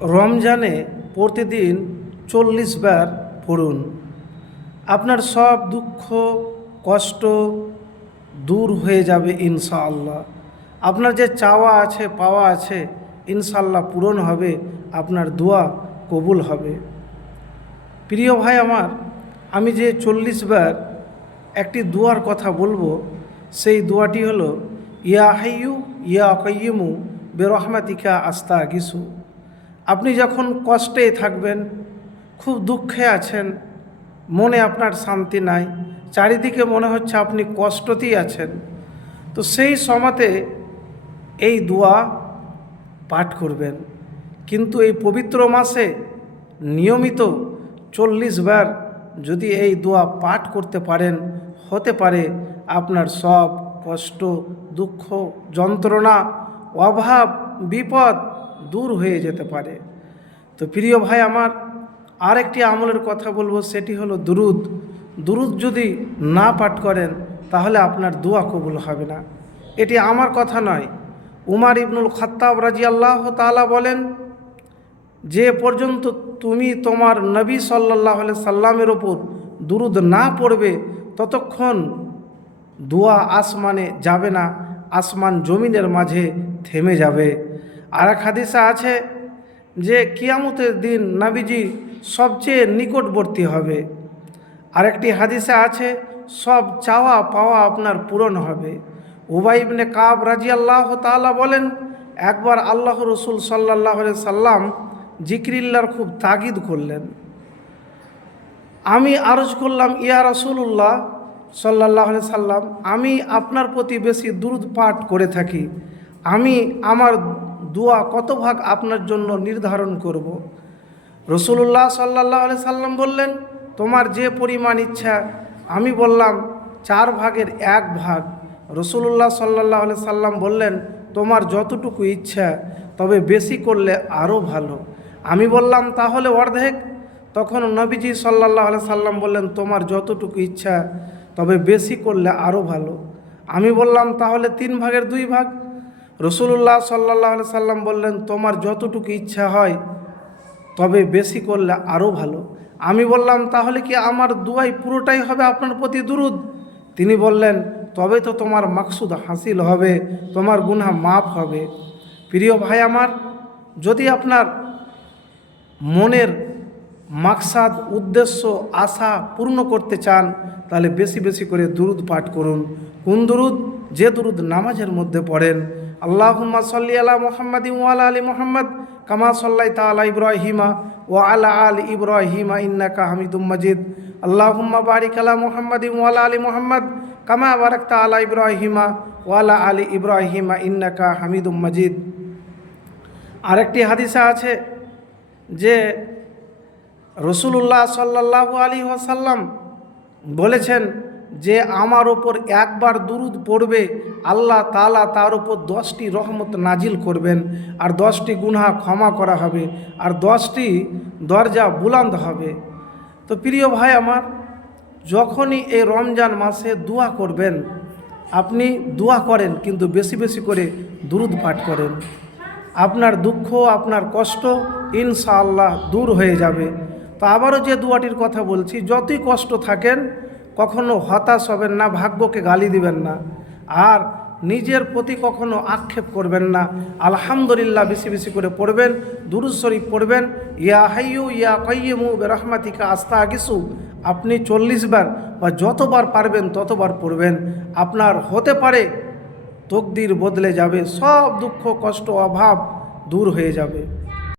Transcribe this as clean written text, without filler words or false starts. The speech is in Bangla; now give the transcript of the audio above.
রমজানে প্রতিদিন 40 বার পড়ুন। আপনার সব দুঃখ কষ্ট দূর হয়ে যাবে ইনশাআল্লাহ। আপনার যে চাওয়া আছে পাওয়া আছে ইনশাআল্লাহ পূরণ হবে, আপনার দোয়া কবুল হবে। প্রিয় ভাই আমার, আমি যে 40 বার একটি দোয়ার কথা বলবো, সেই দোয়াটি হলো ইয়া হাইয়ু ইয়া কাইয়্যুমু বিরহমাতিকা আস্তাগিসু। আপনি যখন কষ্টে থাকবেন, খুব দুঃখে আছেন, মনে আপনার শান্তি নাই, চারিদিকে মনে হচ্ছে আপনি কষ্টতেই আছেন, তো সেই সময়তে এই দোয়া পাঠ করবেন। কিন্তু এই পবিত্র মাসে নিয়মিত 40 বার যদি এই দোয়া পাঠ করতে পারেন, হতে পারে আপনার সব কষ্ট দুঃখ যন্ত্রণা অভাব বিপদ দূর হয়ে যেতে পারে। তো প্রিয় ভাই আমার, আরেকটি আমলের কথা বলবো, সেটি হলো দুরুদ। দুরুদ যদি না পাঠ করেন তাহলে আপনার দোয়া কবুল হবে না। এটি আমার কথা নয়, উমর ইবনুল খাত্তাব রাদিয়াল্লাহু তাআলা বলেন, যে পর্যন্ত তুমি তোমার নবী সাল্লাল্লাহু আলাইহি সাল্লামের ওপর দুরুদ না পড়বে ততক্ষণ দোয়া আসমানে যাবে না, আসমান জমিনের মাঝে থেমে যাবে। আর এক হাদিসে আছে যে কিয়ামতের দিন নবীজি সবচেয়ে নিকটবর্তী হবে। আরেকটি হাদিসে আছে সব চাওয়া পাওয়া আপনার পূরণ হবে। উবাই ইবনে কাব রাদিয়াল্লাহু তাআলা বলেন, একবার আল্লাহ রসুল সাল্লাল্লাহু আলাইহি সাল্লাম জিকিরিল্লাহর খুব তাগিদ করলেন। আমি আরজ করলাম, ইয়া রাসূলুল্লাহ সাল্লাল্লাহু আলাইহি সাল্লাম, আমি আপনার প্রতি বেশি দুরূদ পাঠ করে থাকি, আমি আমার দোয়া কত ভাগ আপনার জন্য নির্ধারণ করব। রাসূলুল্লাহ সাল্লাল্লাহু আলাইহি সাল্লাম বললেন, তোমার যে পরিমাণ ইচ্ছা। আমি বললাম 4 ভাগের 1 ভাগ। রাসূলুল্লাহ সাল্লাল্লাহু আলাইহি সাল্লাম বললেন, তোমার যতটুকু ইচ্ছা, তবে বেশি করলে আরও ভালো। আমি বললাম তাহলে অর্ধেক। তখন নবীজি সাল্লাল্লাহু আলাইহি সাল্লাম বললেন, তোমার যতটুকু ইচ্ছা, তবে বেশি করলে আরও ভালো। আমি বললাম তাহলে 3 ভাগের 2 ভাগ। রাসূলুল্লাহ সাল্লাল্লাহু আলাইহি সাল্লাম বললেন, তোমার যতটুকু ইচ্ছা হয়, তবে বেশি করলে আরও ভালো। আমি বললাম তাহলে কি আমার দুয়াই পুরোটাই হবে আপনার প্রতি দুরুদ? তিনি বললেন, তবে তো তোমার মাকসুদ হাসিল হবে, তোমার গুনাহ মাফ হবে। প্রিয় ভাই আমার, যদি আপনার মনের মাকসাদ উদ্দেশ্য আশা পূর্ণ করতে চান, তাহলে বেশি বেশি করে দুরুদ পাঠ করুন। কোন দুরুদ? যে দুরুদ নামাজের মধ্যে পড়েন। আল্লাহুম্মা সাল্লি আলা মুহাম্মাদিন ওয়া আলা আলি মুহাম্মাদ কামা সাল্লাইতা আলা ইব্রাহিমা ওয়া আলা আলি ইব্রাহিমা ইন্নাকা হামিদুম মাজিদ। আল্লাহুম্মা বারিক আলা মুহাম্মাদিন ওয়া আলা আলি মুহাম্মাদ কামা বারাকতা আলা ইব্রাহিমা ওয়া আলা আলি ইব্রাহিমা ইন্নাকা হামিদুম মাজিদ। আরেকটি হাদিসে আছে যে রাসূলুল্লাহ সাল্লাল্লাহু আলাইহি ওয়াসাল্লাম বলেছেন যে আমার ওপর একবার দুরুদ পড়বে, আল্লাহ তাআলা তার উপর 10টি রহমত নাজিল করবেন, আর 10টি গুনাহ ক্ষমা করা হবে, আর 10টি দরজা বুলন্দ হবে। তো প্রিয় ভাই আমার, যখনই এই রমজান মাসে দোয়া করবেন, আপনি দোয়া করেন কিন্তু বেশি বেশি করে দুরুদ পাঠ করেন। আপনার দুঃখ আপনার কষ্ট ইনশাআল্লাহ দূর হয়ে যাবে। তো আবারও যে দোয়াটির কথা বলছি, যতই কষ্ট থাকেন কখনো হতাশ হবেন না, ভাগ্যকে গালি দিবেন না, আর নিজের প্রতি কখনো আক্ষেপ করবেন না। আলহামদুলিল্লাহ বেশি বেশি করে পড়বেন, দুরূদ শরীফ পড়বেন। ইয়া হাইয়ু ইয়া কাইয়্যুমু বিরহমাতিকা আস্তাগিসু আপনি 40 বার বা যতবার পারবেন ততবার পড়বেন। আপনার হতে পারে তকদির বদলে যাবে, সব দুঃখ কষ্ট অভাব দূর হয়ে যাবে।